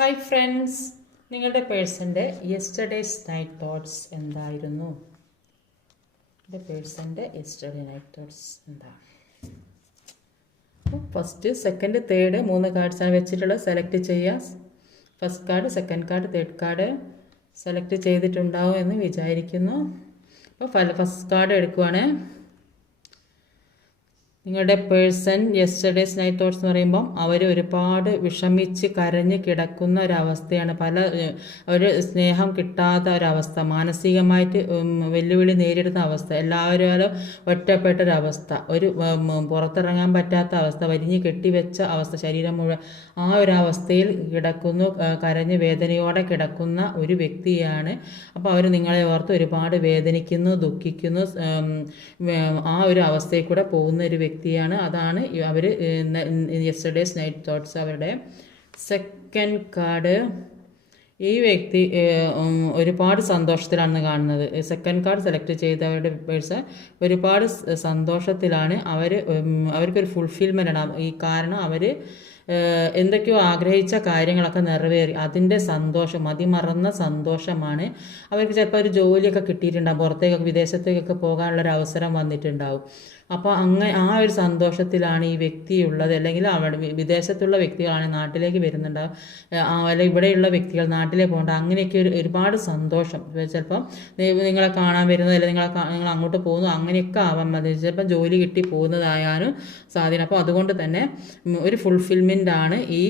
Hi friends, നിങ്ങളുടെ പേഴ്സൻ്റെ yesterday's night thoughts എന്തായിരുന്നു? എൻ്റെ പേഴ്സൻ്റെ യെസ്റ്റർഡേ നൈറ്റ് തോട്ട്സ് എന്താ? ഫസ്റ്റ്, സെക്കൻഡ്, തേർഡ് 3 കാർഡ്സാണ് വെച്ചിട്ടുള്ളത്. സെലക്ട് ചെയ്യുക. First card, second card, third card select ചെയ്തിട്ടുണ്ടാവും എന്ന് വിചാരിക്കുന്നു. അപ്പോൾ ഫസ്റ്റ് കാർഡ് എടുക്കുവാണ്. നിങ്ങളുടെ പേഴ്സൺ യെസ്റ്റർഡേസ് നൈറ്റ് തോട്ട്സ് എന്ന് പറയുമ്പം അവർ ഒരുപാട് വിഷമിച്ച് കരഞ്ഞ് കിടക്കുന്ന ഒരവസ്ഥയാണ്. ഒരു സ്നേഹം കിട്ടാത്ത ഒരവസ്ഥ, മാനസികമായിട്ട് വെല്ലുവിളി നേരിടുന്ന അവസ്ഥ, എല്ലാവരും ഒറ്റപ്പെട്ടൊരവസ്ഥ, ഒരു പുറത്തിറങ്ങാൻ പറ്റാത്ത അവസ്ഥ, വരിഞ്ഞ് കെട്ടിവെച്ച അവസ്ഥ, ശരീരം മുഴുവൻ ആ ഒരു അവസ്ഥയിൽ കിടക്കുന്നു, കരഞ്ഞ് വേദനയോടെ കിടക്കുന്ന ഒരു വ്യക്തിയാണ്. അപ്പോൾ അവർ നിങ്ങളെ ഓർത്ത് ഒരുപാട് വേദനിക്കുന്നു, ദുഃഖിക്കുന്നു, ആ ഒരു അവസ്ഥയിൽ കൂടെ പോകുന്ന ഒരു വ്യക്തിയാണ്. അതാണ് അവർ യെസ്റ്റർഡേസ് നൈറ്റ് തോട്ട്സ്. അവരുടെ സെക്കൻഡ് കാർഡ്, ഈ വ്യക്തി ഒരുപാട് സന്തോഷത്തിലാണ് കാണുന്നത്. സെക്കൻഡ് കാർഡ് സെലക്ട് ചെയ്തവരുടെ പേഴ്സൺ ഒരുപാട് സന്തോഷത്തിലാണ്. അവർക്കൊരു ഫുൾഫിൽമെൻ്റ് ആണ്. ഈ കാരണം അവർ എന്തൊക്കെയോ ആഗ്രഹിച്ച കാര്യങ്ങളൊക്കെ നിറവേറി, അതിൻ്റെ സന്തോഷം, മതിമറന്ന സന്തോഷമാണ്. അവർക്ക് ചിലപ്പോൾ ഒരു ജോലിയൊക്കെ കിട്ടിയിട്ടുണ്ടാകും, പുറത്തേക്കൊക്കെ വിദേശത്തേക്കൊക്കെ പോകാനുള്ളൊരു അവസരം വന്നിട്ടുണ്ടാവും. അപ്പോൾ ആ ഒരു സന്തോഷത്തിലാണ് ഈ വ്യക്തിയുള്ളത്. അല്ലെങ്കിൽ അവിടെ വിദേശത്തുള്ള വ്യക്തികളാണ് നാട്ടിലേക്ക് വരുന്നുണ്ടാവും, അല്ലെങ്കിൽ ഇവിടെയുള്ള വ്യക്തികൾ നാട്ടിലേക്ക് പോകേണ്ട, അങ്ങനെയൊക്കെ ഒരുപാട് സന്തോഷം. ചിലപ്പം നിങ്ങളെ കാണാൻ വരുന്നത്, അല്ലെങ്കിൽ നിങ്ങൾ അങ്ങോട്ട് പോകുന്നു, അങ്ങനെയൊക്കെ ആവാൻ മതി. ചിലപ്പം ജോലി കിട്ടി പോകുന്നതായാലും സാധ്യത. അപ്പോൾ അതുകൊണ്ട് തന്നെ ഒരു ഫുൾഫിൽമെൻ്റ് ആണ് ഈ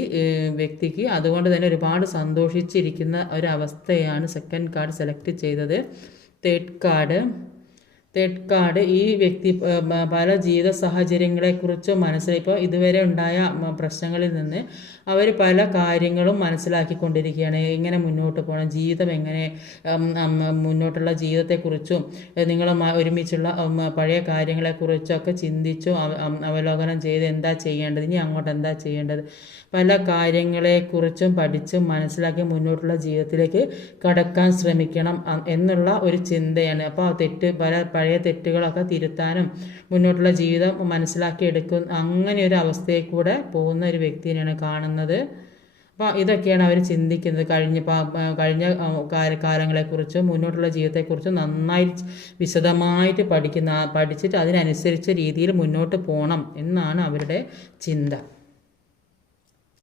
വ്യക്തിക്ക്. അതുകൊണ്ട് തന്നെ ഒരുപാട് സന്തോഷിച്ചിരിക്കുന്ന ഒരവസ്ഥയാണ് സെക്കൻഡ് കാർഡ് സെലക്ട് ചെയ്തത്. തേർഡ് കാർഡ്, ഈ വ്യക്തി പല ജീവിത സാഹചര്യങ്ങളെക്കുറിച്ചും ഇപ്പോൾ ഇതുവരെ ഉണ്ടായ പ്രശ്നങ്ങളിൽ നിന്ന് അവർ പല കാര്യങ്ങളും മനസ്സിലാക്കിക്കൊണ്ടിരിക്കുകയാണ്. എങ്ങനെ മുന്നോട്ട് പോകണം, ജീവിതം എങ്ങനെ, മുന്നോട്ടുള്ള ജീവിതത്തെക്കുറിച്ചും നിങ്ങൾ ഒരുമിച്ചുള്ള പഴയ കാര്യങ്ങളെക്കുറിച്ചൊക്കെ ചിന്തിച്ചു അവലോകനം ചെയ്ത് എന്താ ചെയ്യേണ്ടത്, ഇനി അങ്ങോട്ട് എന്താ ചെയ്യേണ്ടത്, പല കാര്യങ്ങളെക്കുറിച്ചും പഠിച്ചും മനസ്സിലാക്കി മുന്നോട്ടുള്ള ജീവിതത്തിലേക്ക് കടക്കാൻ ശ്രമിക്കണം എന്നുള്ള ഒരു ചിന്തയാണ്. അപ്പോൾ പഴയ തെറ്റുകളൊക്കെ തിരുത്താനും മുന്നോട്ടുള്ള ജീവിതം മനസ്സിലാക്കിയെടുക്കും, അങ്ങനെ ഒരു അവസ്ഥയിൽ കൂടെ പോകുന്ന ഒരു വ്യക്തിനെയാണ് കാണുന്നത്. അപ്പോൾ ഇതൊക്കെയാണ് അവർ ചിന്തിക്കുന്നത്. കഴിഞ്ഞ കാലങ്ങളെക്കുറിച്ചും മുന്നോട്ടുള്ള ജീവിതത്തെക്കുറിച്ചും നന്നായി വിശദമായിട്ട് പഠിച്ചിട്ട് അതിനനുസരിച്ച രീതിയിൽ മുന്നോട്ട് പോകണം എന്നാണ് അവരുടെ ചിന്ത.